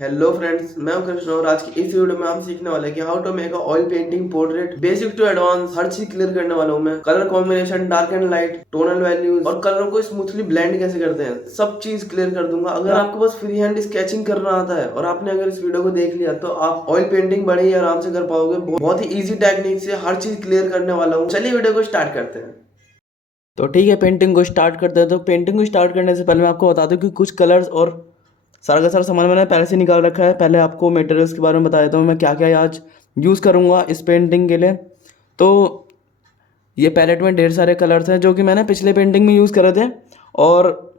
Hello friends, मैं हूं कृष्ण और आज की इस वीडियो में हम सीखने वाले हैं कि how to make a oil painting portrait. Basic to advance हर चीज क्लियर करने वाला हूं मैं। Colour combination, dark and light, tonal values और कलर को स्मूथली ब्लेंड कैसे करते हैं, सब चीज क्लियर कर दूंगा। अगर आपको बस फ्री हैंड स्केचिंग करना आता है और आपने अगर इस वीडियो को देख लिया तो आप ऑयल पेंटिंग बड़े ही आराम से कर पाओगे। बहुत ही ईजी टेक्निक से हर चीज क्लियर करने वाला हूँ। चलिए वीडियो को स्टार्ट करते हैं। तो ठीक है, पेंटिंग को स्टार्ट करते हैं। तो पेंटिंग को स्टार्ट करने से पहले मैं आपको बता दूं कि कुछ कलर्स और सारा का सारा सामान मैंने पहले से निकाल रखा है। पहले आपको मटेरियल्स के बारे में बता देता हूँ मैं क्या क्या आज यूज़ करूँगा इस पेंटिंग के लिए। तो ये पैलेट में ढेर सारे कलर्स हैं जो कि मैंने पिछले पेंटिंग में यूज़ करे थे, और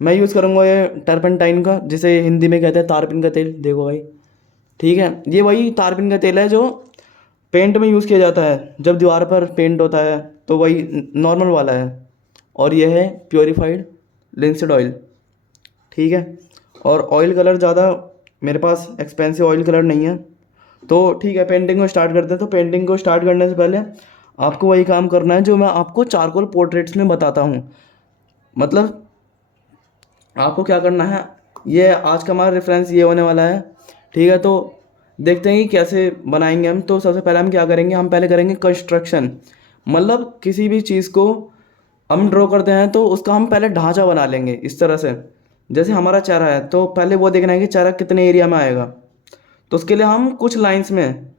मैं यूज़ करूँगा ये टर्पेंटाइन का, जिसे हिंदी में कहते हैं तारपीन का तेल। देखो भाई, ठीक है, ये वही तारपीन का तेल है जो पेंट में यूज़ किया जाता है जब दीवार पर पेंट होता है, तो वही नॉर्मल वाला है। और यह है प्योरीफाइड लिंसिड ऑयल, ठीक है। और ऑयल कलर ज़्यादा मेरे पास एक्सपेंसिव ऑयल कलर नहीं है। तो ठीक है, पेंटिंग को स्टार्ट करते हैं। तो पेंटिंग को स्टार्ट करने से पहले आपको वही काम करना है जो मैं आपको चारकोल पोर्ट्रेट्स में बताता हूँ। मतलब आपको क्या करना है, ये आज का हमारा रेफरेंस ये होने वाला है, ठीक है। तो देखते हैं कि कैसे बनाएंगे हम। तो सबसे पहले हम क्या करेंगे, हम पहले करेंगे कंस्ट्रक्शन। मतलब किसी भी चीज़ को हम ड्रॉ करते हैं तो उसका हम पहले ढांचा बना लेंगे इस तरह से। जैसे हमारा चेहरा है तो पहले वो देखना है कि चेहरा कितने एरिया में आएगा। तो उसके लिए हम कुछ लाइंस में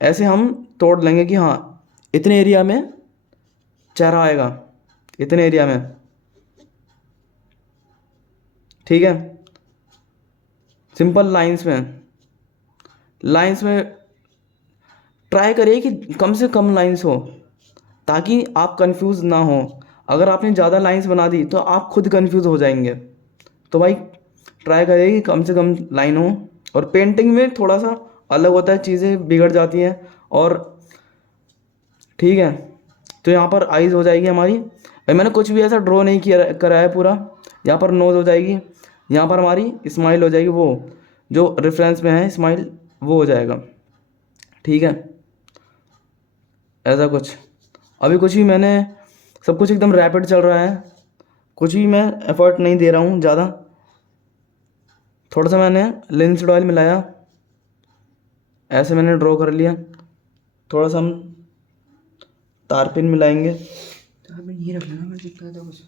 ऐसे हम तोड़ लेंगे कि हाँ, इतने एरिया में चेहरा आएगा, इतने एरिया में, ठीक है। सिंपल लाइंस में ट्राई करिए कि कम से कम लाइंस हो ताकि आप कंफ्यूज ना हो। अगर आपने ज़्यादा लाइंस बना दी तो आप खुद कंफ्यूज हो जाएंगे। तो भाई ट्राई करिए कि कम से कम लाइन हो। और पेंटिंग में थोड़ा सा अलग होता है, चीज़ें बिगड़ जाती हैं। और ठीक है, तो यहाँ पर आईज़ हो जाएगी हमारी। भाई मैंने कुछ भी ऐसा ड्रॉ नहीं किया करा है पूरा। यहाँ पर नोज़ हो जाएगी, यहाँ पर हमारी स्माइल हो जाएगी, वो जो रेफरेंस में है स्माइल वो हो जाएगा, ठीक है। ऐसा कुछ अभी कुछ भी मैंने, सब कुछ एकदम रैपिड चल रहा है, कुछ भी मैं एफर्ट नहीं दे रहा हूँ ज़्यादा। थोड़ा सा मैंने लिंसिड ऑयल मिलाया, ऐसे मैंने ड्रॉ कर लिया। थोड़ा सा हम तारपीन मिलाएंगे। तारपीन ये रख लेना, मैं दिखता था कुछ।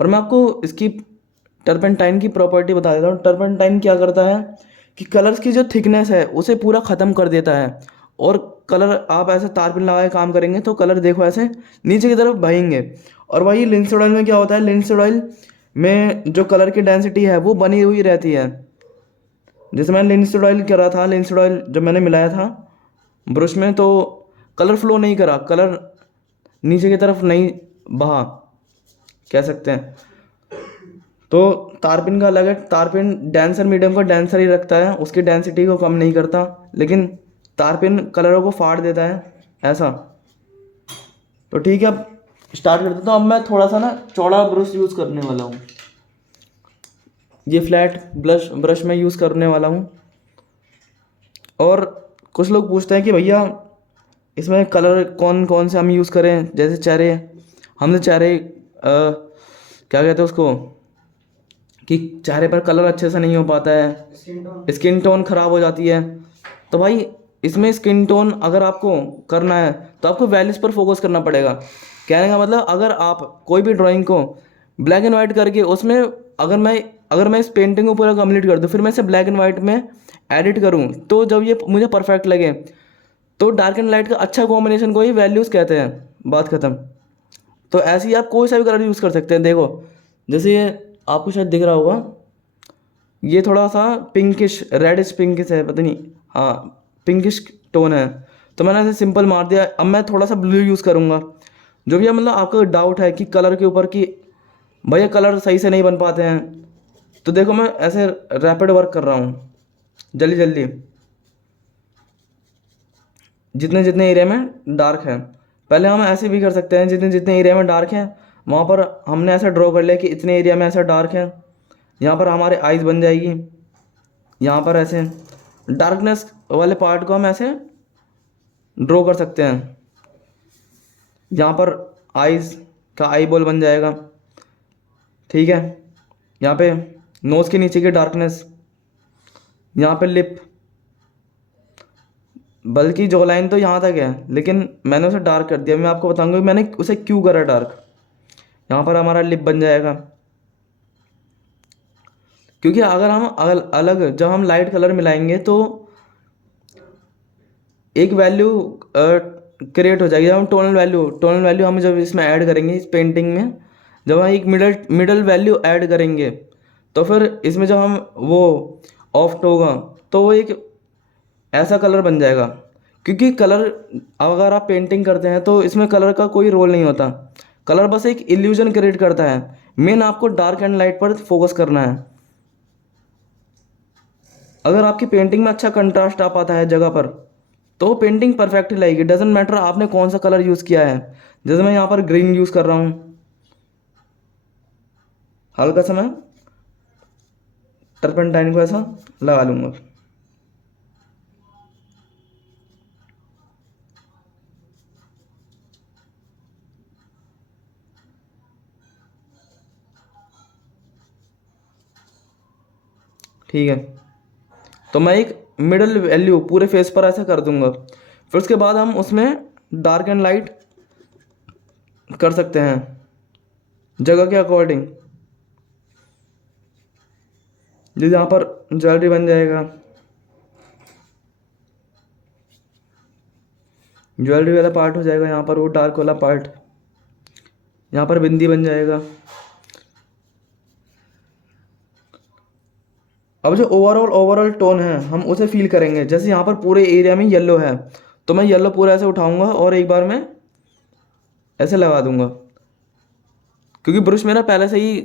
और मैं आपको इसकी टर्पेंटाइन की प्रॉपर्टी बता देता हूँ। टर्पेंटाइन क्या करता है कि कलर्स की जो थिकनेस है उसे पूरा ख़त्म कर देता है। और कलर आप ऐसे तारपीन लगा के काम करेंगे तो कलर देखो ऐसे नीचे की तरफ बहेंगे। और वही लिंसिड ऑयल में क्या होता है, लिंसिड ऑयल में जो कलर की डेंसिटी है वो बनी हुई रहती है। जैसे मैंने लिंसिड ऑयल करा था, लिंसिड ऑयल जब मैंने मिलाया था ब्रश में, तो कलर फ्लो नहीं करा, कलर नीचे की तरफ नहीं बहा, कह सकते हैं। तो तारपीन का अलग है, तारपीन डेंसर मीडियम का डेंसर ही रखता है, उसकी डेंसिटी को कम नहीं करता। लेकिन तारपीन कलरों को फाड़ देता है, ऐसा। तो ठीक है, अब स्टार्ट करते हैं। तो अब मैं थोड़ा सा ना चौड़ा ब्रश यूज़ करने वाला हूँ। ये फ्लैट ब्रश में यूज़ करने वाला हूँ। और कुछ लोग पूछते हैं कि भैया इसमें कलर कौन कौन से हम यूज़ करें। जैसे चेहरे, हमने चेहरे क्या कहते हैं उसको, कि चेहरे पर कलर अच्छे से नहीं हो पाता है, स्किन टोन ख़राब हो जाती है। तो भाई इसमें स्किन टोन अगर आपको करना है तो आपको वैल्यूज़ पर फोकस करना पड़ेगा। कहने का मतलब, अगर आप कोई भी ड्राइंग को ब्लैक एंड वाइट करके उसमें, अगर मैं इस पेंटिंग को पूरा कंप्लीट कर दूँ फिर मैं इसे ब्लैक एंड वाइट में एडिट करूँ, तो जब ये मुझे परफेक्ट लगे तो डार्क एंड लाइट का अच्छा कॉम्बिनेशन को ही वैल्यूज़ कहते हैं, बात ख़त्म। तो ऐसे ही आप कोई सा भी कलर यूज़ कर सकते हैं। देखो जैसे ये आपको शायद दिख रहा होगा, ये थोड़ा सा पिंकिश रेडिश पिंकिश है, पता नहीं, हाँ पिंकिश टोन है। तो मैंने ऐसे सिंपल मार दिया। अब मैं थोड़ा सा ब्लू यूज़ करूँगा। जो भी मतलब आपको डाउट है कि कलर के ऊपर कि भैया कलर सही से नहीं बन पाते हैं, तो देखो मैं ऐसे रैपिड वर्क कर रहा हूँ, जल्दी जल्दी, जितने जितने एरिया में डार्क है। पहले हम ऐसे भी कर सकते हैं, जितने जितने एरिया में डार्क है वहाँ पर हमने ऐसा ड्रॉ कर लिया कि इतने एरिया में ऐसा डार्क है। यहाँ पर हमारे आइज़ बन जाएगी। यहाँ पर ऐसे डार्कनेस वाले पार्ट को हम ऐसे ड्रॉ कर सकते हैं। यहाँ पर आइज़ का आई बॉल बन जाएगा, ठीक है। यहाँ पे नोज़ के नीचे की डार्कनेस, यहाँ पे लिप, बल्कि जॉ लाइन तो यहाँ तक है लेकिन मैंने उसे डार्क कर दिया। मैं आपको बताऊंगा कि मैंने उसे क्यों करा डार्क। यहाँ पर हमारा लिप बन जाएगा, क्योंकि अगर हम अलग जब हम लाइट कलर मिलाएंगे तो एक वैल्यू क्रिएट हो जाएगी। जब हम टोनल वैल्यू हम जब इसमें ऐड करेंगे इस पेंटिंग में, जब हम एक मिडल वैल्यू ऐड करेंगे तो फिर इसमें जब हम वो ऑफ्ट होगा तो वो एक ऐसा कलर बन जाएगा। क्योंकि कलर अगर आप पेंटिंग करते हैं तो इसमें कलर का कोई रोल नहीं होता, कलर बस एक इल्यूजन क्रिएट करता है। मेन आपको डार्क एंड लाइट पर फोकस करना है। अगर आपकी पेंटिंग में अच्छा कंट्रास्ट आ पाता है जगह पर तो पेंटिंग परफेक्ट लगेगी। डजेंट मैटर आपने कौन सा कलर यूज़ किया है। जैसे मैं यहाँ पर ग्रीन यूज़ कर रहा हूँ, हल्का सा मैं टर्पेंटाइन को ऐसा लगा लूँगा। ठीक है, तो मैं एक मिडल वैल्यू पूरे फेस पर ऐसे कर दूंगा। फिर उसके बाद हम उसमें डार्क एंड लाइट कर सकते हैं जगह के अकॉर्डिंग। जैसे यहाँ पर ज्वेलरी बन जाएगा, ज्वेलरी वाला पार्ट हो जाएगा, यहाँ पर वो डार्क वाला पार्ट, यहाँ पर बिंदी बन जाएगा। अब जो ओवरऑल टोन है हम उसे फील करेंगे। जैसे यहाँ पर पूरे एरिया में येलो है तो मैं येलो पूरा ऐसे उठाऊंगा और एक बार में ऐसे लगा दूंगा। क्योंकि ब्रश मेरा पहले से ही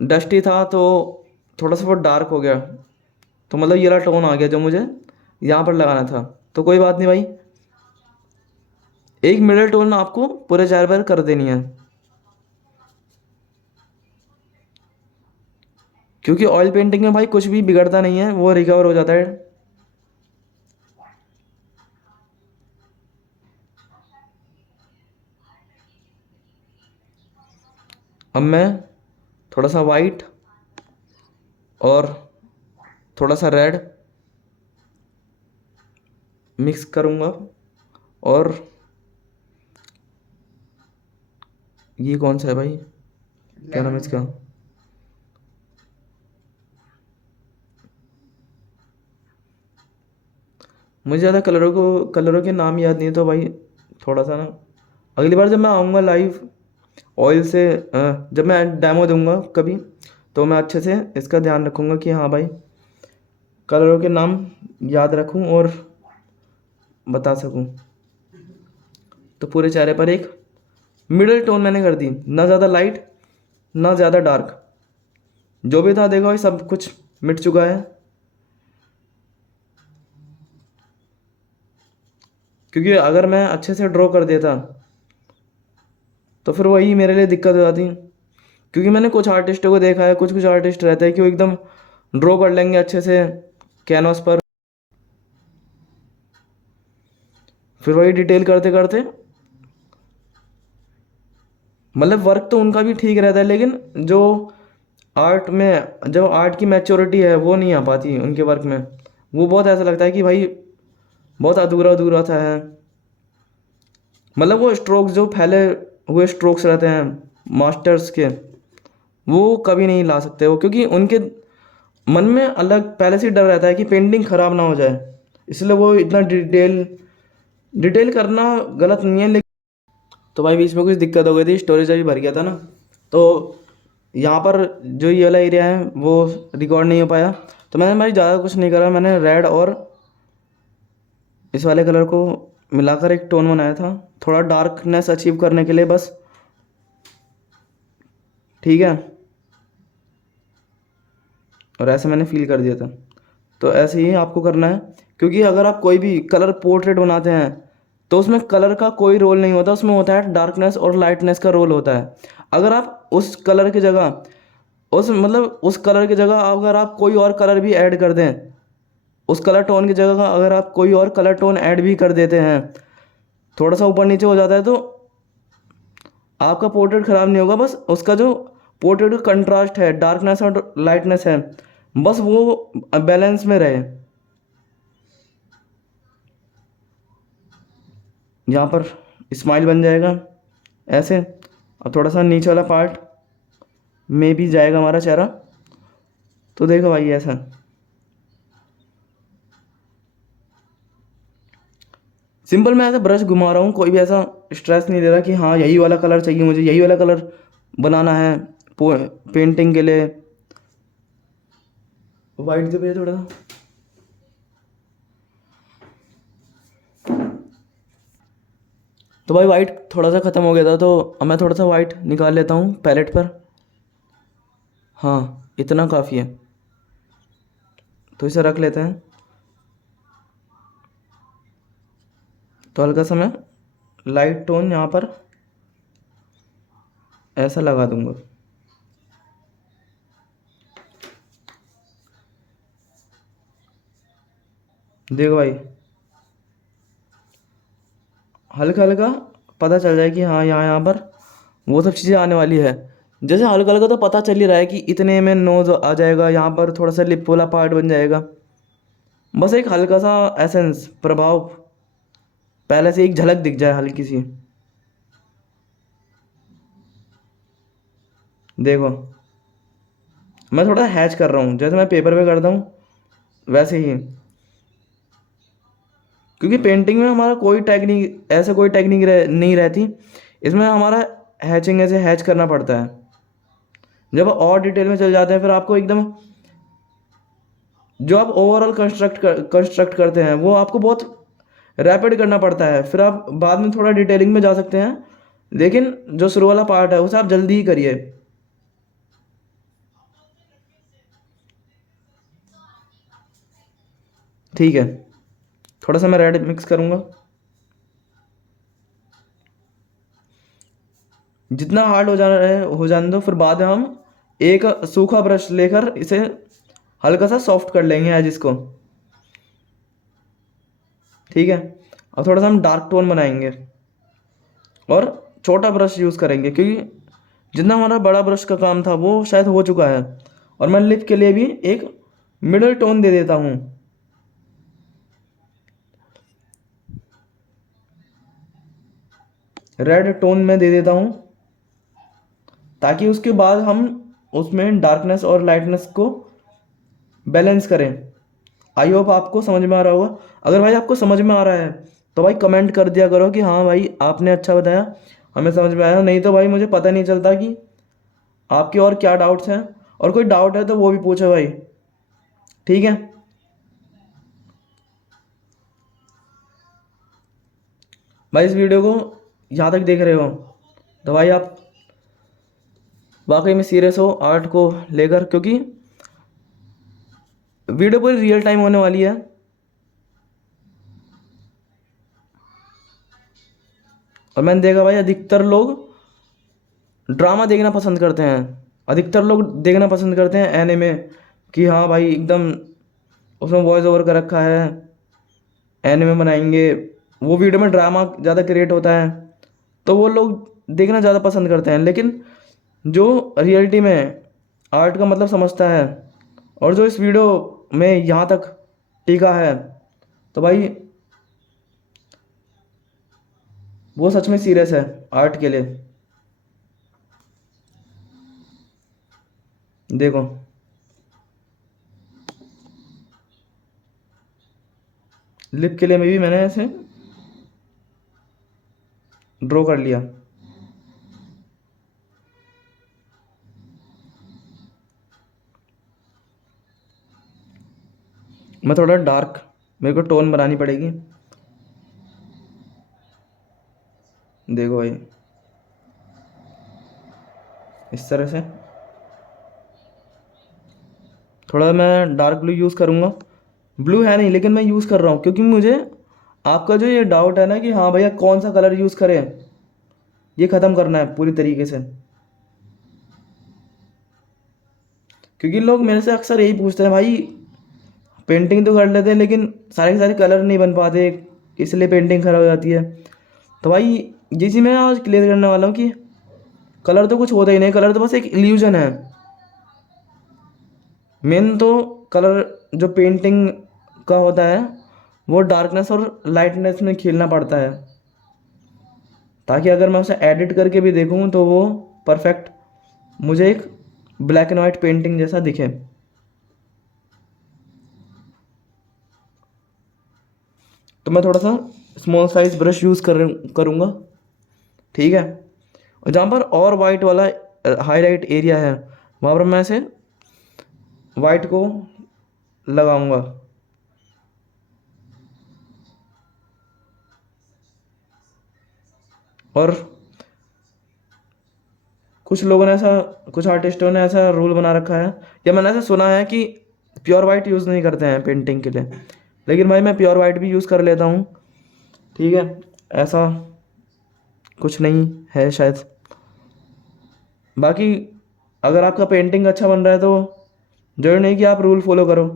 डस्टी था तो थोड़ा सा वो डार्क हो गया, तो मतलब ये वाला टोन आ गया जो मुझे यहाँ पर लगाना था। तो कोई बात नहीं भाई, एक मिडल टोन आपको पूरे चेहरे पर कर देनी है। क्योंकि ऑयल पेंटिंग में भाई कुछ भी बिगड़ता नहीं है, वो रिकवर हो जाता है। अब मैं थोड़ा सा वाइट और थोड़ा सा रेड मिक्स करूँगा। और ये कौन सा है भाई, क्या नाम है इसका, मुझे ज़्यादा कलरों के नाम याद नहीं, तो भाई थोड़ा सा ना अगली बार जब मैं आऊँगा लाइव ऑयल से जब मैं डेमो दूंगा कभी, तो मैं अच्छे से इसका ध्यान रखूँगा कि हाँ भाई कलरों के नाम याद रखूँ और बता सकूँ। तो पूरे चेहरे पर एक मिडिल टोन मैंने कर दी, ना ज़्यादा लाइट ना ज़्यादा डार्क। जो भी था देखो भाई सब कुछ मिट चुका है। क्योंकि अगर मैं अच्छे से ड्रॉ कर देता तो फिर वही मेरे लिए दिक्कत हो जाती। क्योंकि मैंने कुछ आर्टिस्टों को देखा है, कुछ कुछ आर्टिस्ट रहते हैं कि वो एकदम ड्रॉ कर लेंगे अच्छे से कैनवास पर, फिर वही डिटेल करते करते मतलब वर्क तो उनका भी ठीक रहता है, लेकिन जो आर्ट में जो आर्ट की मैच्योरिटी है वो नहीं आ पाती उनके वर्क में। वो बहुत ऐसा लगता है कि भाई बहुत अधूरा अधूरा सा है। मतलब वो स्ट्रोक्स जो फैले हुए स्ट्रोक्स रहते हैं मास्टर्स के, वो कभी नहीं ला सकते वो, क्योंकि उनके मन में अलग पहले से ही डर रहता है कि पेंटिंग ख़राब ना हो जाए, इसलिए वो इतना डिटेल करना गलत नहीं है। लेकिन तो भाई बीच में कुछ दिक्कत हो गई थी, स्टोरेज अभी भर गया था ना, तो यहाँ पर जो ये वाला एरिया है वो रिकॉर्ड नहीं हो पाया। तो मैंने भाई ज़्यादा कुछ नहीं करा, मैंने रेड और इस वाले कलर को मिलाकर एक टोन बनाया था थोड़ा डार्कनेस अचीव करने के लिए बस। ठीक है, और ऐसे मैंने फील कर दिया था। तो ऐसे ही आपको करना है, क्योंकि अगर आप कोई भी कलर पोर्ट्रेट बनाते हैं तो उसमें कलर का कोई रोल नहीं होता, उसमें होता है डार्कनेस और लाइटनेस का रोल होता है। अगर आप उस कलर की जगह उस कलर की जगह अगर आप कोई और कलर भी ऐड कर दें, उस कलर टोन की जगह अगर आप कोई और कलर टोन ऐड भी कर देते हैं, थोड़ा सा ऊपर नीचे हो जाता है, तो आपका पोर्ट्रेट ख़राब नहीं होगा, बस उसका जो पोर्ट्रेट का कंट्रास्ट है, डार्कनेस और लाइटनेस है, बस वो बैलेंस में रहे। यहाँ पर स्माइल बन जाएगा ऐसे, और थोड़ा सा नीचे वाला पार्ट में भी जाएगा हमारा चेहरा। तो देखो भाई ऐसा सिंपल मैं ऐसा ब्रश घुमा रहा हूँ, कोई भी ऐसा स्ट्रेस नहीं दे रहा कि हाँ यही वाला कलर चाहिए मुझे, यही वाला कलर बनाना है पेंटिंग के लिए। वाइट दे भैया थोड़ा सा। तो भाई वाइट थोड़ा सा ख़त्म हो गया था, तो अब मैं थोड़ा सा वाइट निकाल लेता हूँ पैलेट पर। हाँ इतना काफ़ी है, तो इसे रख लेते हैं। तो हल्का सा मैं लाइट टोन यहाँ पर ऐसा लगा दूंगा। देखो भाई हल्का हल्का पता चल जाए कि हाँ यहाँ पर वो सब चीज़ें आने वाली है। जैसे हल्का हल्का तो पता चल ही रहा है कि इतने में नोज आ जाएगा, यहाँ पर थोड़ा सा लिप वाला पार्ट बन जाएगा। बस एक हल्का सा एसेंस प्रभाव पहले से एक झलक दिख जाए हल्की सी। देखो मैं थोड़ा हैच कर रहा हूँ, जैसे मैं पेपर पे करता हूँ वैसे ही, क्योंकि पेंटिंग में हमारा कोई टेक्निक ऐसे कोई टेक्निक नहीं रहती। इसमें हमारा हैचिंग ऐसे हैच करना पड़ता है। जब और डिटेल में चल जाते हैं फिर आपको एकदम जो आप ओवरऑल कंस्ट्रक्ट करते हैं वो आपको बहुत रैपिड करना पड़ता है। फिर आप बाद में थोड़ा डिटेलिंग में जा सकते हैं, लेकिन जो शुरू वाला पार्ट है उसे आप जल्दी ही करिए। ठीक है, थोड़ा सा मैं रेड मिक्स करूँगा। जितना हार्ड हो जाना है हो जाने दो, फिर बाद में हम एक सूखा ब्रश लेकर इसे हल्का सा सॉफ्ट कर लेंगे एज इसको। ठीक है, और थोड़ा सा हम डार्क टोन बनाएंगे और छोटा ब्रश यूज़ करेंगे, क्योंकि जितना हमारा बड़ा ब्रश का काम था वो शायद हो चुका है। और मैं लिप के लिए भी एक मिडल टोन दे देता हूँ। रेड टोन में दे देता हूँ, ताकि उसके बाद हम उसमें डार्कनेस और लाइटनेस को बैलेंस करें। आई होप आपको समझ में आ रहा होगा। अगर भाई आपको समझ में आ रहा है तो भाई कमेंट कर दिया करो कि हाँ भाई आपने अच्छा बताया, हमें समझ में आया। नहीं तो भाई मुझे पता नहीं चलता कि आपके और क्या डाउट्स हैं, और कोई डाउट है तो वो भी पूछो भाई। ठीक है, भाई इस वीडियो को यहाँ तक देख रहे हो तो भाई आप वाकई में सीरियस हो आर्ट को लेकर, क्योंकि वीडियो पूरी रियल टाइम होने वाली है। और मैंने देखा भाई अधिकतर लोग ड्रामा देखना पसंद करते हैं, अधिकतर लोग देखना पसंद करते हैं एनिमे, कि हाँ भाई एकदम उसमें वॉइस ओवर कर रखा है, एनिमे बनाएंगे। वो वीडियो में ड्रामा ज़्यादा क्रिएट होता है तो वो लोग देखना ज़्यादा पसंद करते हैं। लेकिन जो रियलिटी में आर्ट का मतलब समझता है और जो इस वीडियो में यहाँ तक टिका है, तो भाई वो सच में सीरियस है आर्ट के लिए। देखो लिप के लिए भी मैंने ऐसे ड्रॉ कर लिया। मैं थोड़ा डार्क मेरे को टोन बनानी पड़ेगी। देखो भाई इस तरह से थोड़ा मैं डार्क ब्लू यूज़ करूँगा। ब्लू है नहीं लेकिन मैं यूज़ कर रहा हूँ, क्योंकि मुझे आपका जो ये डाउट है ना कि हाँ भैया कौन सा कलर यूज़ करें, ये ख़त्म करना है पूरी तरीके से। क्योंकि लोग मेरे से अक्सर यही पूछते हैं, भाई पेंटिंग तो कर लेते हैं लेकिन सारे के सारे कलर नहीं बन पाते, इसलिए पेंटिंग खराब हो जाती है। तो भाई ये चीज़ मैं आज क्लियर करने वाला हूँ कि कलर तो कुछ होता ही नहीं, कलर तो बस एक इल्यूजन है। मेन तो कलर जो पेंटिंग का होता है वो डार्कनेस और लाइटनेस में खेलना पड़ता है, ताकि अगर मैं उसे एडिट करके भी देखूँ तो वो परफेक्ट मुझे एक ब्लैक एंड वाइट पेंटिंग जैसा दिखे। तो मैं थोड़ा सा स्मॉल साइज ब्रश यूज़ करूँगा, ठीक है। और जहाँ पर और वाइट वाला हाईलाइट एरिया है वहाँ पर मैं इसे वाइट को लगाऊंगा। और कुछ लोगों ने ऐसा, कुछ आर्टिस्टों ने ऐसा रूल बना रखा है, या मैंने ऐसा सुना है कि प्योर वाइट यूज़ नहीं करते हैं पेंटिंग के लिए, लेकिन भाई मैं प्योर वाइट भी यूज़ कर लेता हूँ, ठीक है। ऐसा कुछ नहीं है शायद। बाकी अगर आपका पेंटिंग अच्छा बन रहा है तो जरूरी नहीं कि आप रूल फॉलो करो।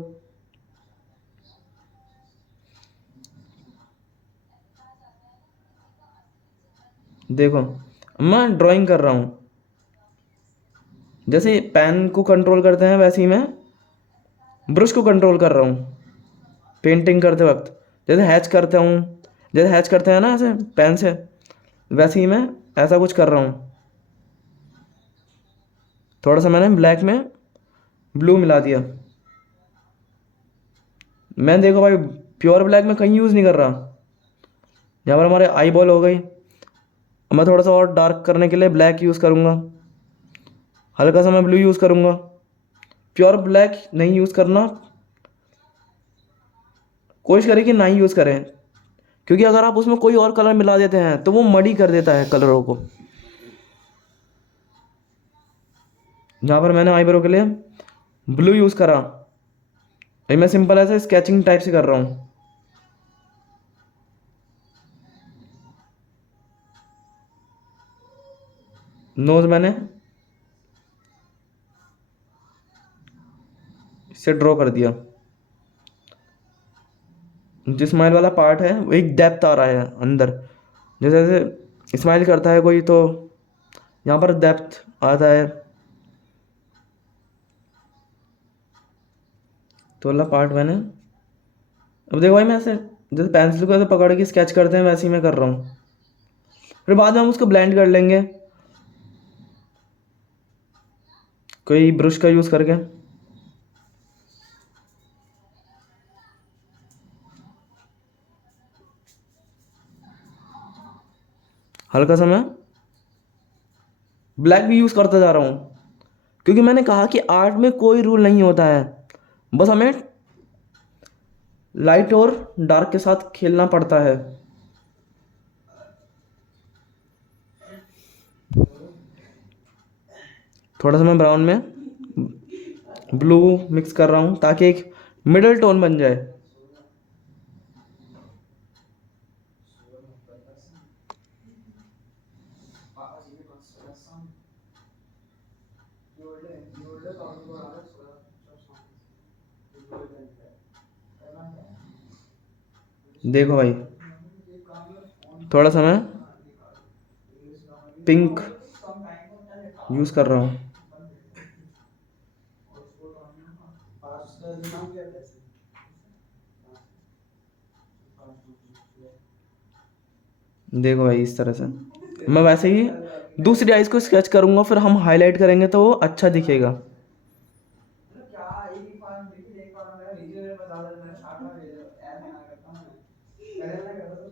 देखो मैं ड्राइंग कर रहा हूँ, जैसे पेन को कंट्रोल करते हैं वैसे ही मैं ब्रश को कंट्रोल कर रहा हूँ पेंटिंग करते वक्त। जैसे हैच करता हूँ, जैसे हैच करते हैं ना ऐसे पेन से, वैसे ही मैं ऐसा कुछ कर रहा हूँ। थोड़ा सा मैंने ब्लैक में ब्लू मिला दिया। मैं देखो भाई प्योर ब्लैक में कहीं यूज़ नहीं कर रहा। यहाँ पर हमारे आई बॉल हो गई, मैं थोड़ा सा और डार्क करने के लिए ब्लैक यूज़ करूँगा, हल्का सा मैं ब्लू यूज़ करूँगा। प्योर ब्लैक नहीं यूज़ करना, कोशिश करें कि ना ही यूज़ करें, क्योंकि अगर आप उसमें कोई और कलर मिला देते हैं तो वो मडी कर देता है कलरों को। जहाँ पर मैंने आईब्रो के लिए ब्लू यूज़ करा, भाई मैं सिंपल ऐसे स्केचिंग टाइप से कर रहा हूँ। नोज मैंने इससे ड्रॉ कर दिया। जो स्माइल वाला पार्ट है वो एक डेप्थ आ रहा है अंदर, जैसे जैसे स्माइल करता है कोई तो यहाँ पर डेप्थ आता है, तो वाला पार्ट मैंने, अब देखो भाई मैं ऐसे जैसे पेंसिल को ऐसे पकड़ के स्केच करते हैं वैसे ही मैं कर रहा हूँ। फिर बाद में हम उसको ब्लेंड कर लेंगे कोई ब्रश का यूज़ करके। हल्का सा मैं ब्लैक भी यूज़ करता जा रहा हूँ, क्योंकि मैंने कहा कि आर्ट में कोई रूल नहीं होता है, बस हमें लाइट और डार्क के साथ खेलना पड़ता है। थोड़ा सा मैं ब्राउन में ब्लू मिक्स कर रहा हूँ ताकि एक मिडल टोन बन जाए। देखो भाई थोड़ा सा मैं पिंक यूज़ कर रहा हूँ। देखो भाई इस तरह से मैं वैसे ही दूसरी आइज़ को स्केच करूँगा, फिर हम हाईलाइट करेंगे तो वो अच्छा दिखेगा।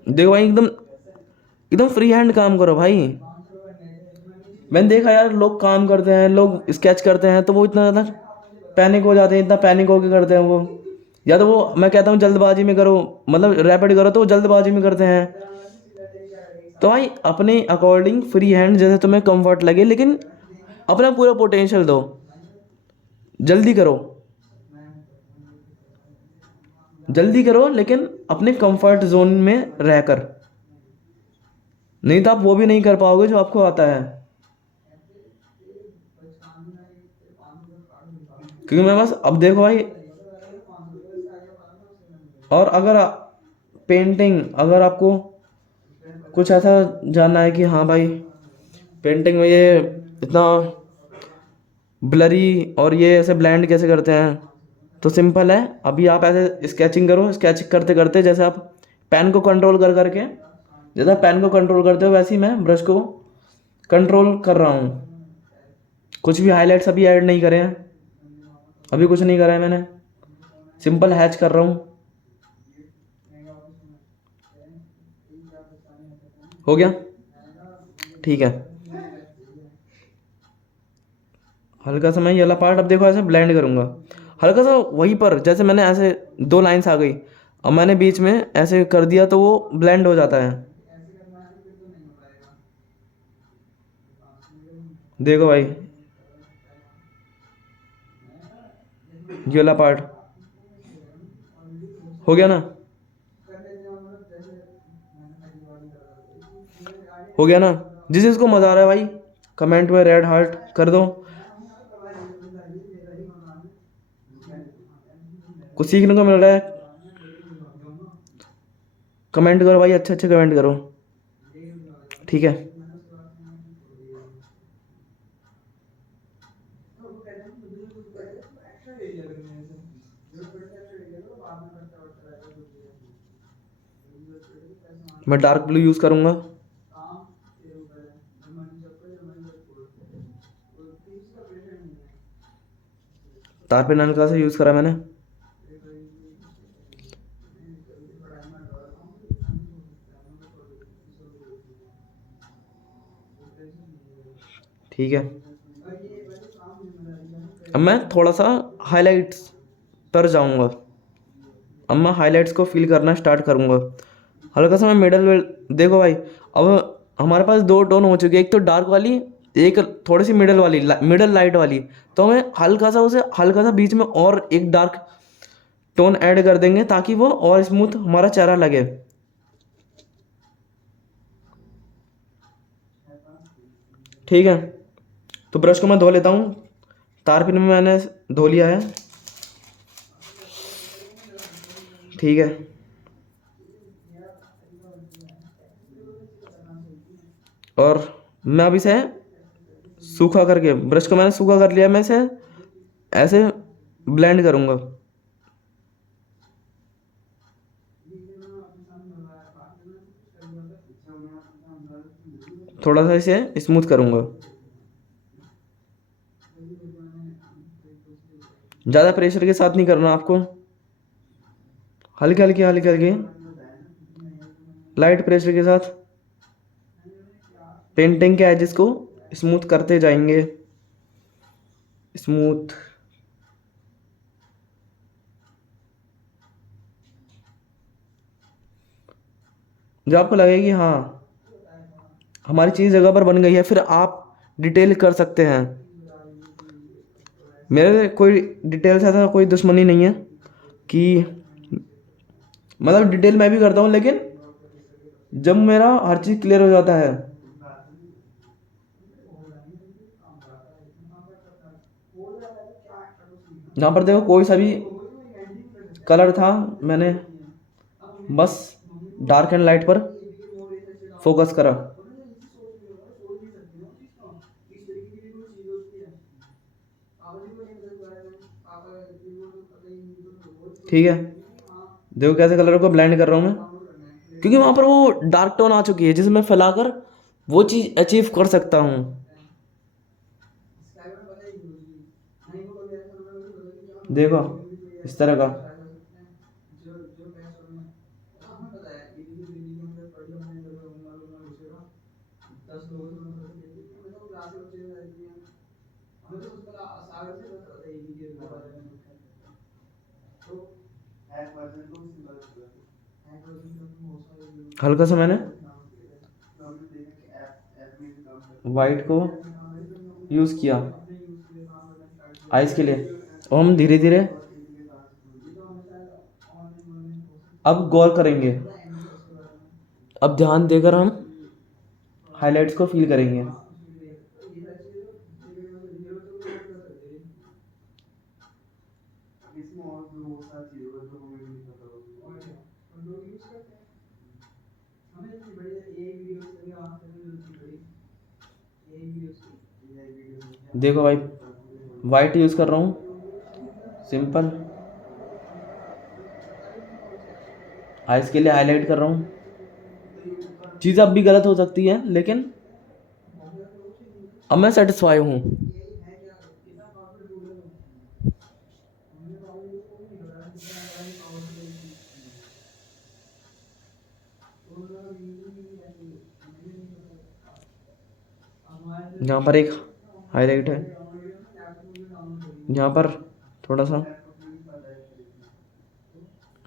देखो भाई एकदम एकदम फ्री हैंड काम करो भाई। मैंने देखा यार लोग काम करते हैं, लोग स्केच करते हैं तो वो इतना ज़्यादा पैनिक हो जाते हैं, इतना पैनिक होकर करते हैं वो, या तो वो मैं कहता हूँ जल्दबाजी में करो, मतलब रैपिड करो, तो वो जल्दबाजी में करते हैं। तो भाई अपने अकॉर्डिंग फ्री हैंड जैसे तुम्हें कंफर्ट लगे, लेकिन अपना पूरा पोटेंशियल दो, जल्दी करो, जल्दी करो लेकिन अपने कंफर्ट जोन में रहकर, नहीं तो आप वो भी नहीं कर पाओगे जो आपको आता है। क्योंकि मैं बस अब देखो भाई, और अगर पेंटिंग अगर आपको कुछ ऐसा जानना है कि हाँ भाई पेंटिंग में ये इतना ब्लरी और ये ऐसे ब्लेंड कैसे करते हैं। तो सिंपल है, अभी आप ऐसे स्केचिंग करो, स्केच करते करते जैसे आप पेन को कंट्रोल कर करके, जैसे आप पेन को कंट्रोल करते हो वैसे ही मैं ब्रश को कंट्रोल कर रहा हूँ। कुछ भी हाईलाइट्स अभी ऐड नहीं करे हैं, अभी कुछ नहीं करा है मैंने, सिंपल हैच कर रहा हूँ। हो गया, ठीक है। हल्का सा मैं ये वाला पार्ट अब देखो ऐसे ब्लेंड करूँगा, हल्का सा वहीं पर जैसे मैंने ऐसे दो लाइंस आ गई, अब मैंने बीच में ऐसे कर दिया तो वो ब्लेंड हो जाता है। देखो भाई, ये वाला पार्ट हो गया ना, हो गया ना। जिस जिसको मज़ा आ रहा है भाई कमेंट में रेड हार्ट कर दो, कुछ सीखने को मिल रहा है, कमेंट करो भाई, अच्छे अच्छे कमेंट करो, ठीक है। मैं डार्क ब्लू यूज़ करूँगा, तारपीन हल्का से यूज़ करा मैंने, ठीक है। अब मैं थोड़ा सा हाइलाइट्स पर जाऊँगा, अब मैं हाइलाइट्स को फील करना स्टार्ट करूँगा। हल्का सा मैं मिडल, देखो भाई अब हमारे पास दो टोन हो चुकी है, एक तो डार्क वाली, एक थोड़ी सी मिडल वाली, मिडल लाइट वाली। तो हमें हल्का सा उसे हल्का सा बीच में और एक डार्क टोन ऐड कर देंगे ताकि वो और स्मूथ हमारा चेहरा लगे। ठीक है, तो ब्रश को मैं धो लेता हूँ, तारपीन में मैंने धो लिया है, ठीक है। और मैं अभी से सूखा करके ब्रश को मैंने सूखा कर लिया, मैं इसे ऐसे ब्लेंड करूँगा, थोड़ा सा इसे स्मूथ करूँगा, ज़्यादा प्रेशर के साथ नहीं करना आपको, हल्के हल्के हल्के हल्के लाइट प्रेशर के साथ पेंटिंग के एजेस को स्मूथ करते जाएंगे, स्मूथ। जब आपको लगे कि हाँ हमारी चीज़ जगह पर बन गई है, फिर आप डिटेल कर सकते हैं। मेरे कोई डिटेल से ऐसा कोई दुश्मनी नहीं है कि, मतलब डिटेल मैं भी करता हूँ, लेकिन जब मेरा हर चीज़ क्लियर हो जाता है, जहाँ पर देखो कोई सा भी कलर था, मैंने बस डार्क एंड लाइट पर फोकस करा, ठीक है। देखो कैसे कलर को ब्लेंड कर रहा हूँ मैं, क्योंकि वहाँ पर वो डार्क टोन आ चुकी है जिसे मैं फैलाकर वो चीज़ अचीव कर सकता हूँ। देखो इस तरह का, हल्का सा मैंने वाइट को यूज़ किया आइस के लिए, और हम धीरे धीरे अब गौर करेंगे, अब ध्यान देकर हम हाइलाइट्स को फील करेंगे। देखो भाई, वाइट यूज़ कर रहा हूँ, सिंपल। आइस के लिए हाईलाइट कर रहा हूँ। चीज़ अब भी गलत हो सकती है, लेकिन अब मैं सेटिस्फाई हूँ। यहाँ पर एक हाईलाइट है, यहाँ पर थोड़ा सा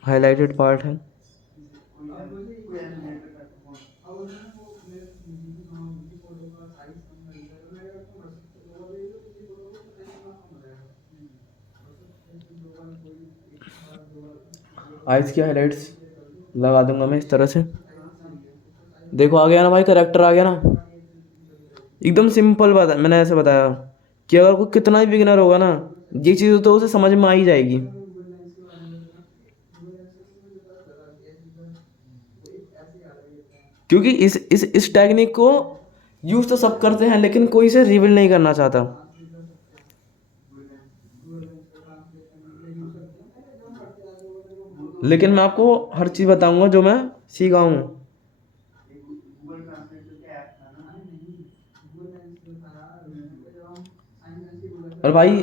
हाईलाइटेड पार्ट है। आइस की हाईलाइट्स लगा दूंगा मैं इस तरह से। देखो आ गया ना भाई, करेक्टर आ गया ना। एकदम सिंपल बात है, मैंने ऐसे बताया कि अगर कोई कितना ही बिगिनर होगा ना, ये चीज़ तो उसे समझ में आ ही जाएगी। क्योंकि इस टेक्निक को यूज तो सब करते हैं, लेकिन कोई इसे रिवील नहीं करना चाहता। लेकिन मैं आपको हर चीज़ बताऊंगा जो मैं सीखा हूँ। और भाई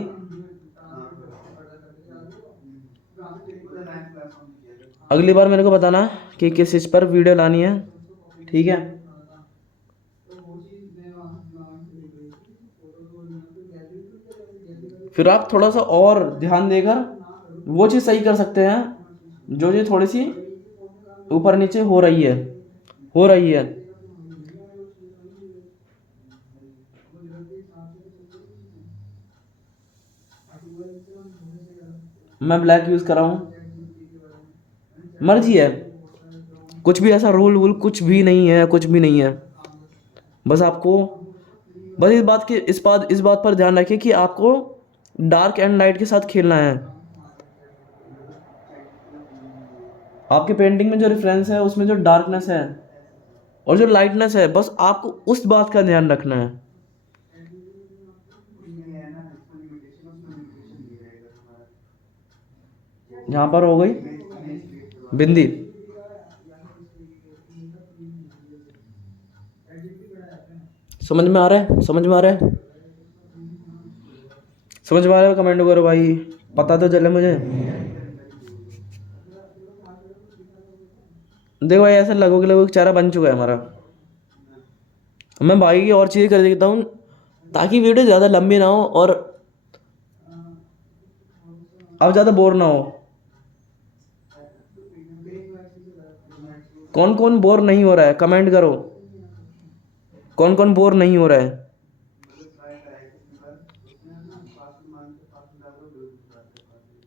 अगली बार मेरे को बताना कि किस चीज़ पर वीडियो लानी है, ठीक है? फिर आप थोड़ा सा और ध्यान देकर वो चीज़ सही कर सकते हैं, जो चीज़ थोड़ी सी ऊपर नीचे हो रही है, हो रही है। मैं ब्लैक यूज़ कर रहा हूँ, मर्जी है। कुछ भी ऐसा रूल वूल कुछ भी नहीं है, कुछ भी नहीं है। बस आपको बस इस बात पर ध्यान रखिए कि आपको डार्क एंड लाइट के साथ खेलना है। आपके पेंटिंग में जो रेफरेंस है, उसमें जो डार्कनेस है और जो लाइटनेस है, बस आपको उस बात का ध्यान रखना है। यहाँ पर हो गई बिंदी। समझ में आ रहा है? समझ में आ रहा है? समझ में आ रहा है? कमेंट करो भाई, पता तो चले मुझे। देखो भाई, ऐसा लगभग चारा बन चुका है हमारा। मैं बाकी की और चीज़ें कर देता हूँ ताकि वीडियो ज़्यादा लंबी ना हो और अब ज़्यादा बोर ना हो। कौन कौन बोर नहीं हो रहा है, कमेंट करो। कौन कौन बोर नहीं हो रहा है?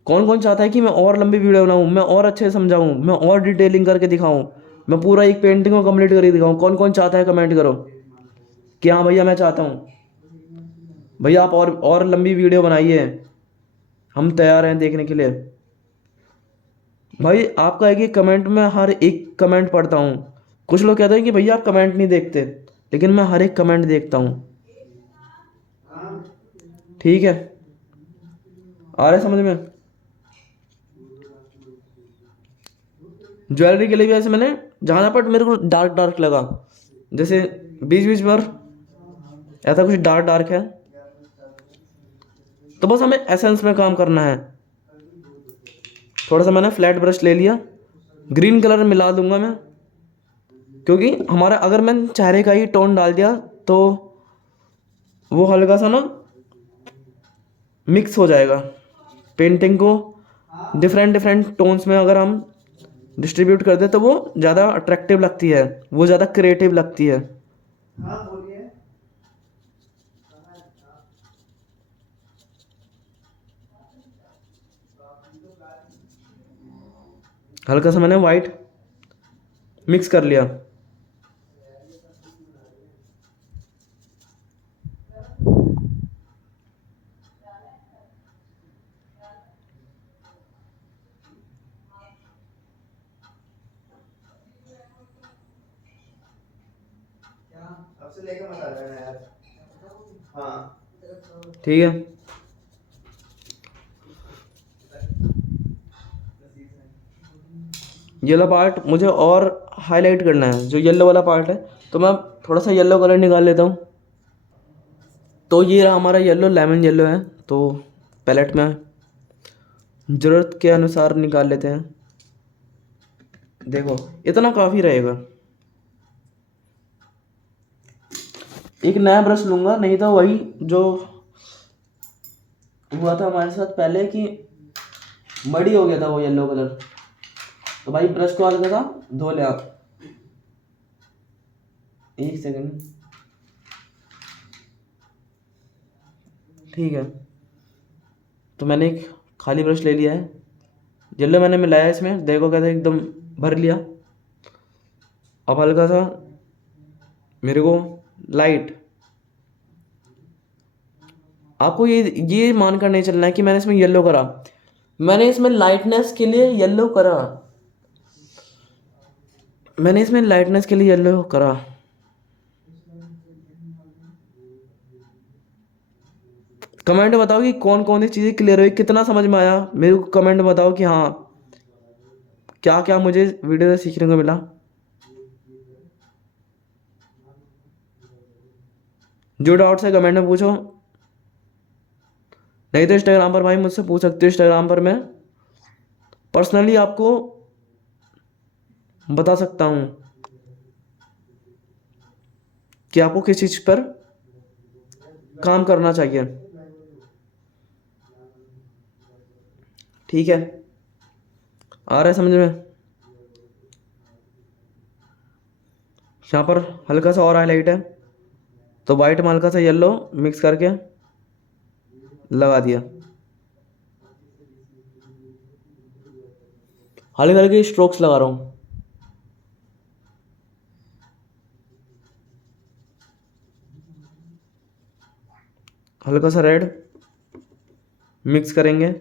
कौन कौन चाहता है कि मैं और लंबी वीडियो बनाऊं, मैं और अच्छे से समझाऊं, मैं और डिटेलिंग करके दिखाऊं, मैं पूरा एक पेंटिंग को कंप्लीट करके दिखाऊं? कौन कौन चाहता है, कमेंट करो कि हाँ भैया मैं चाहता हूँ। भैया आप और लंबी वीडियो बनाइए, हम तैयार हैं देखने के लिए। भाई आपका एक एक कमेंट, मैं हर एक कमेंट पढ़ता हूँ। कुछ लोग कहते हैं कि भैया आप कमेंट नहीं देखते, लेकिन मैं हर एक कमेंट देखता हूँ। ठीक है, आ रहा है समझ में? ज्वेलरी के लिए भी ऐसे मैंने जहाँ जहाँ पर मेरे को डार्क डार्क लगा, जैसे बीच बीच पर ऐसा कुछ डार्क डार्क है, तो बस हमें एसेंस में काम करना है। थोड़ा सा मैंने फ्लैट ब्रश ले लिया, ग्रीन कलर मिला दूंगा मैं, क्योंकि हमारा अगर मैं चेहरे का ही टोन डाल दिया तो वो हल्का सा ना मिक्स हो जाएगा। पेंटिंग को डिफरेंट डिफरेंट टोन्स में अगर हम डिस्ट्रीब्यूट कर दें तो वो ज़्यादा अट्रैक्टिव लगती है, वो ज़्यादा क्रिएटिव लगती है। हल्का सा मैंने वाइट मिक्स कर लिया। अब से लेके मत आ जाना यार। ठीक है। ये वाला पार्ट मुझे और हाईलाइट करना है, जो येलो वाला पार्ट है, तो मैं थोड़ा सा येलो कलर निकाल लेता हूँ। तो ये रहा हमारा येलो, लेमन येलो है। तो पैलेट में ज़रूरत के अनुसार निकाल लेते हैं। देखो इतना काफ़ी रहेगा। एक नया ब्रश लूँगा, नहीं तो वही जो हुआ था हमारे साथ पहले कि मड़ी हो गया था वो येलो कलर। तो भाई ब्रश को हल्का सा धो ले आप। एक सेकंड। ठीक है, तो मैंने एक खाली ब्रश ले लिया है। येलो मैंने मिलाया इसमें, देखो कैसे एकदम भर लिया। अब हल्का सा मेरे को लाइट, आपको ये मान कर नहीं चलना है कि मैंने इसमें येलो करा। मैंने इसमें लाइटनेस के लिए येलो करा। मैंने इसमें लाइटनेस के लिए येलो करा। कमेंट बताओ कि कौन कौन सी चीज़ें क्लियर हुई, कितना समझ में आया। मेरे को कमेंट बताओ कि हाँ क्या क्या मुझे वीडियो से सीखने को मिला। जो डाउट्स है कमेंट में पूछो, नहीं तो इंस्टाग्राम पर भाई मुझसे पूछ सकते हो। इंस्टाग्राम पर मैं पर्सनली आपको बता सकता हूँ कि आपको किस चीज़ पर काम करना चाहिए। ठीक है, आ रहा है समझ में। यहाँ पर हल्का सा और हाईलाइट है, तो वाइट में हल्का सा येलो मिक्स करके लगा दिया। हल्के हल्के स्ट्रोक्स लगा रहा हूँ। हल्का सा रेड मिक्स करेंगे।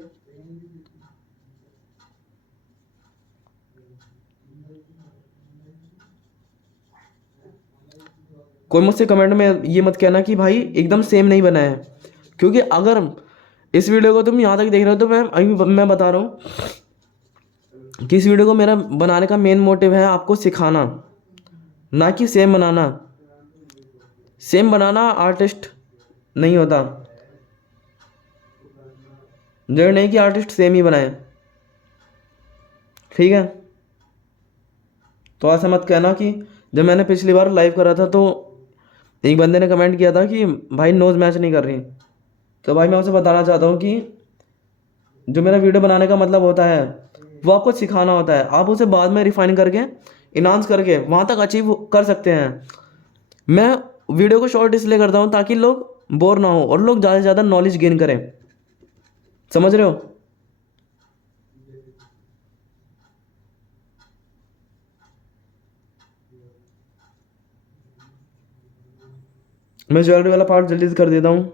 कोई मुझसे कमेंट में ये मत कहना कि भाई एकदम सेम नहीं बना है, क्योंकि अगर इस वीडियो को तुम यहाँ तक देख रहे हो तो मैं बता रहा हूँ कि इस वीडियो को मेरा बनाने का मेन मोटिव है आपको सिखाना, ना कि सेम बनाना। सेम बनाना आर्टिस्ट नहीं होता। जरूरी नहीं कि आर्टिस्ट सेम ही बनाए। ठीक है, तो ऐसा मत कहना कि जब मैंने पिछली बार लाइव करा था तो एक बंदे ने कमेंट किया था कि भाई नोज मैच नहीं कर रही। तो भाई मैं उसे बताना चाहता हूँ कि जो मेरा वीडियो बनाने का मतलब होता है वो आपको सिखाना होता है। आप उसे बाद में रिफाइन करके इन्हांस करके वहाँ तक अचीव कर सकते हैं। मैं वीडियो को शॉर्ट इसलिए करता हूँ ताकि लोग बोर ना हो और लोग ज़्यादा से ज़्यादा नॉलेज गेन करें। समझ रहे हो। मैं ज्वेलरी वाला पार्ट जल्दी से कर देता हूँ।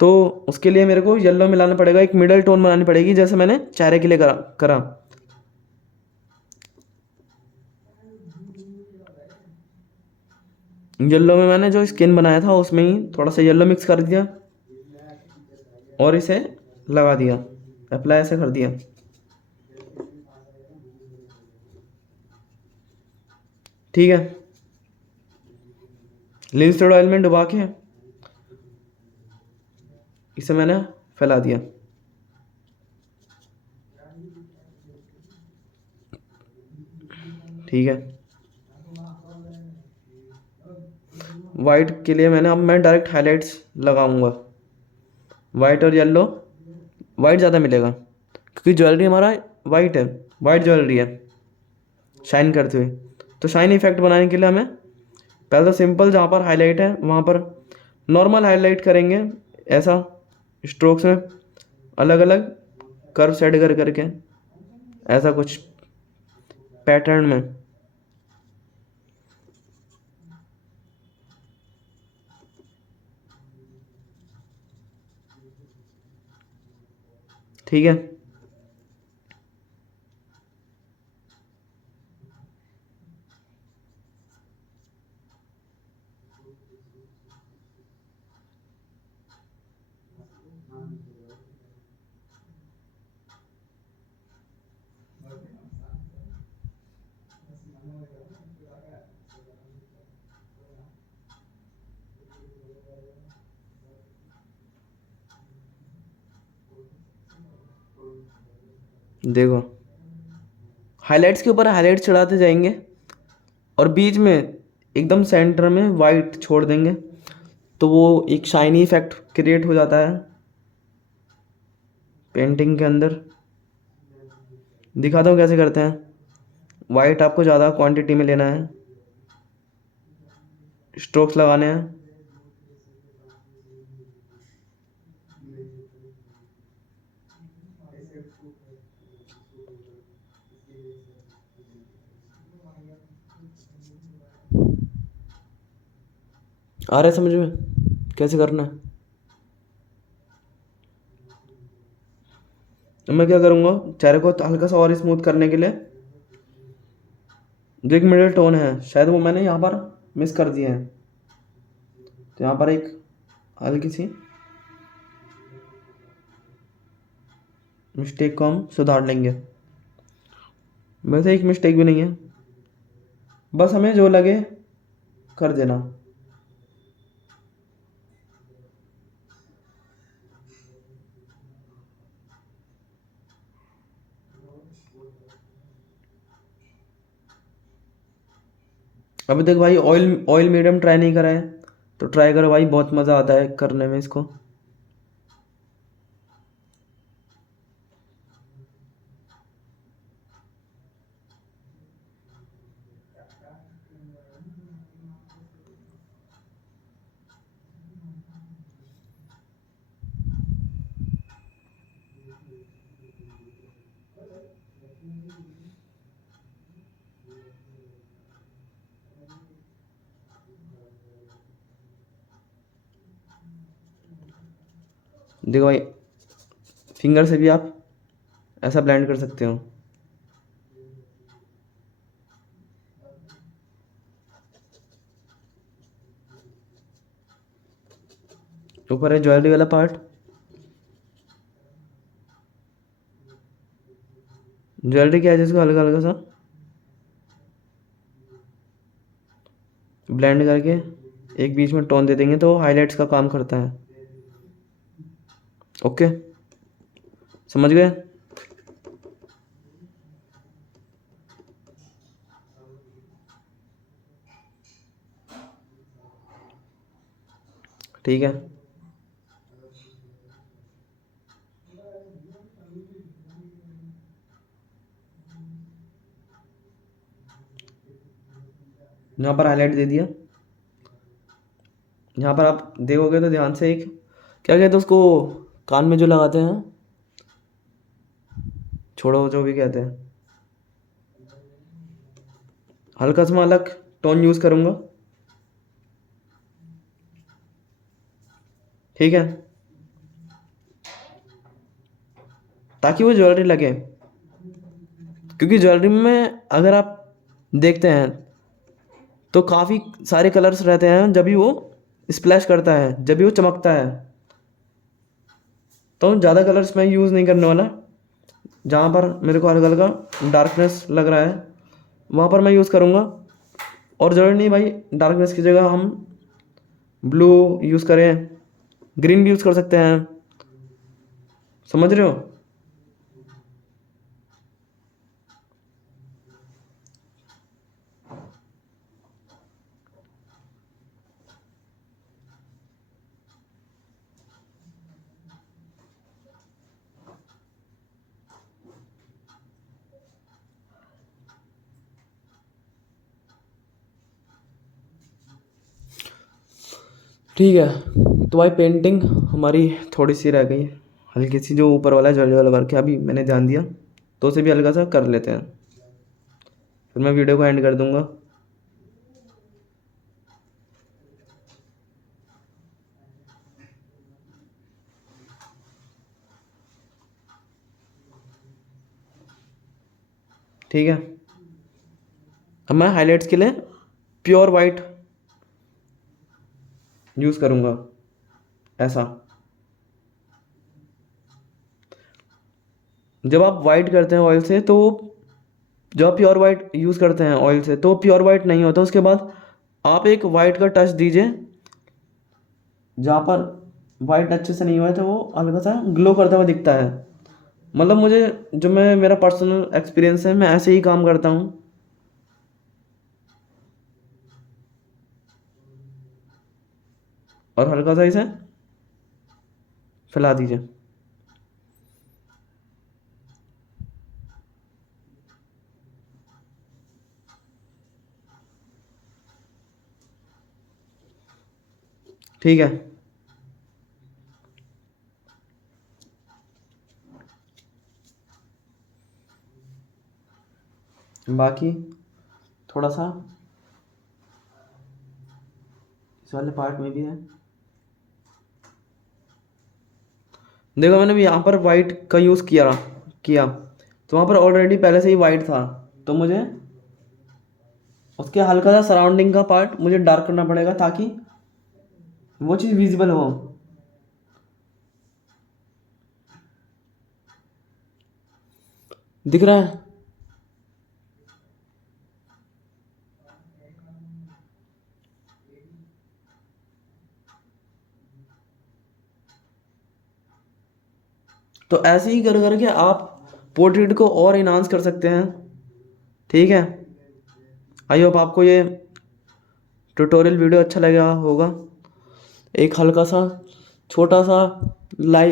तो उसके लिए मेरे को येलो मिलाना पड़ेगा, एक मिडल टोन बनानी पड़ेगी जैसे मैंने चेहरे के लिए करा। येलो में मैंने जो स्किन बनाया था उसमें ही थोड़ा सा येलो मिक्स कर दिया और इसे लगा दिया, अप्लाई ऐसे कर दिया। ठीक है, लिंस्टर्ड ऑयल में डुबा के इसे मैंने फैला दिया। ठीक है, वाइट के लिए मैं डायरेक्ट हाइलाइट्स लगाऊंगा। वाइट और येलो, वाइट ज़्यादा मिलेगा क्योंकि ज्वेलरी हमारा वाइट है, वाइट ज्वेलरी है शाइन करते हुए। तो शाइन इफेक्ट बनाने के लिए हमें पहले तो सिंपल जहाँ पर हाईलाइट है वहाँ पर नॉर्मल हाईलाइट करेंगे, ऐसा स्ट्रोक्स में अलग अलग कर्व सेट कर करके, ऐसा कुछ पैटर्न में। ठीक है, देखो, हाइलाइट्स के ऊपर हाइलाइट चढ़ाते जाएंगे और बीच में एकदम सेंटर में वाइट छोड़ देंगे, तो वो एक शाइनी इफेक्ट क्रिएट हो जाता है पेंटिंग के अंदर। दिखाता हूँ कैसे करते हैं। वाइट आपको ज़्यादा क्वांटिटी में लेना है, स्ट्रोक्स लगाने हैं। आ रहा है समझ में कैसे करना है? अब मैं क्या करूँगा, चेहरे को हल्का सा और स्मूथ करने के लिए, जो एक मिडिल टोन है शायद वो मैंने यहाँ पर मिस कर दिया है, तो यहाँ पर एक हल्की सी मिस्टेक को हम सुधार लेंगे। वैसे एक मिस्टेक भी नहीं है, बस हमें जो लगे कर देना। अभी तक भाई ऑयल ऑयल मीडियम ट्राई नहीं करा है, तो ट्राई करो भाई, बहुत मज़ा आता है करने में इसको। देखो भाई, फिंगर से भी आप ऐसा ब्लेंड कर सकते हो। ऊपर है ज्वेलरी वाला पार्ट, ज्वेलरी क्या है जिसको हल्का हल्का सा ब्लेंड करके एक बीच में टोन दे देंगे तो हाइलाइट्स का काम करता है। ओके, समझ गए? ठीक है, यहाँ पर हाईलाइट दे दिया। यहाँ पर आप देखोगे तो ध्यान से, एक क्या कहते हैं उसको, कान में जो लगाते हैं, छोड़ो जो भी कहते हैं, हल्का सा मैं अलग टोन यूज़ करूँगा। ठीक है, ताकि वो ज्वेलरी लगे, क्योंकि ज्वेलरी में अगर आप देखते हैं तो काफ़ी सारे कलर्स रहते हैं, जब भी वो स्प्लैश करता है, जब भी वो चमकता है, तो ज़्यादा कलर्स मैं यूज़ नहीं करने वाला। जहाँ पर मेरे को हल्का हल्का डार्कनेस लग रहा है वहाँ पर मैं यूज़ करूँगा। और ज़रूरी नहीं भाई डार्कनेस की जगह हम ब्लू यूज़ करें, ग्रीन भी यूज़ कर सकते हैं, समझ रहे हो? ठीक है, तो भाई पेंटिंग हमारी थोड़ी सी रह गई, हल्की सी, जो ऊपर वाला जल वाला वर्क है अभी मैंने ध्यान दिया, तो उसे भी हल्का सा कर लेते हैं, फिर मैं वीडियो को एंड कर दूंगा। ठीक है, अब मैं हाइलाइट्स के लिए प्योर वाइट यूज़ करूँगा, ऐसा। जब आप वाइट करते हैं ऑयल से, तो जब आप प्योर वाइट यूज़ करते हैं ऑयल से, तो प्योर वाइट नहीं होता। उसके बाद आप एक वाइट का टच दीजिए, जहाँ पर वाइट अच्छे से नहीं हुआ है तो वो हल्का सा ग्लो करता हुआ दिखता है, मतलब मुझे जो मैं मेरा पर्सनल एक्सपीरियंस है, मैं ऐसे ही काम करता हूँ। और हल्का सा इसे फैला दीजिए। ठीक है। बाकी थोड़ा सा इस वाले पार्ट में भी है। देखो मैंने भी यहाँ पर वाइट का यूज़ किया किया तो वहाँ पर ऑलरेडी पहले से ही वाइट था, तो मुझे उसके हल्का सा सराउंडिंग का पार्ट मुझे डार्क करना पड़ेगा ताकि वो चीज़ विजिबल हो। दिख रहा है? तो ऐसे ही कर करके आप पोर्ट्रेट को और इन्हांस कर सकते हैं। ठीक है, आई होप आपको ये ट्यूटोरियल वीडियो अच्छा लगा होगा। एक हल्का सा छोटा सा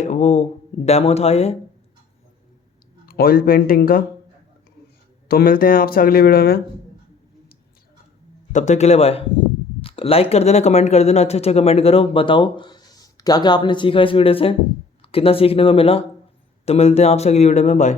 वो डेमो था ये ऑयल पेंटिंग का। तो मिलते हैं आपसे अगली वीडियो में, तब तक के लिए बाय। लाइक कर देना, कमेंट कर देना, अच्छे अच्छे कमेंट करो, बताओ क्या क्या आपने सीखा इस वीडियो से, कितना सीखने को मिला। तो मिलते हैं आपसे अगली वीडियो में, बाय।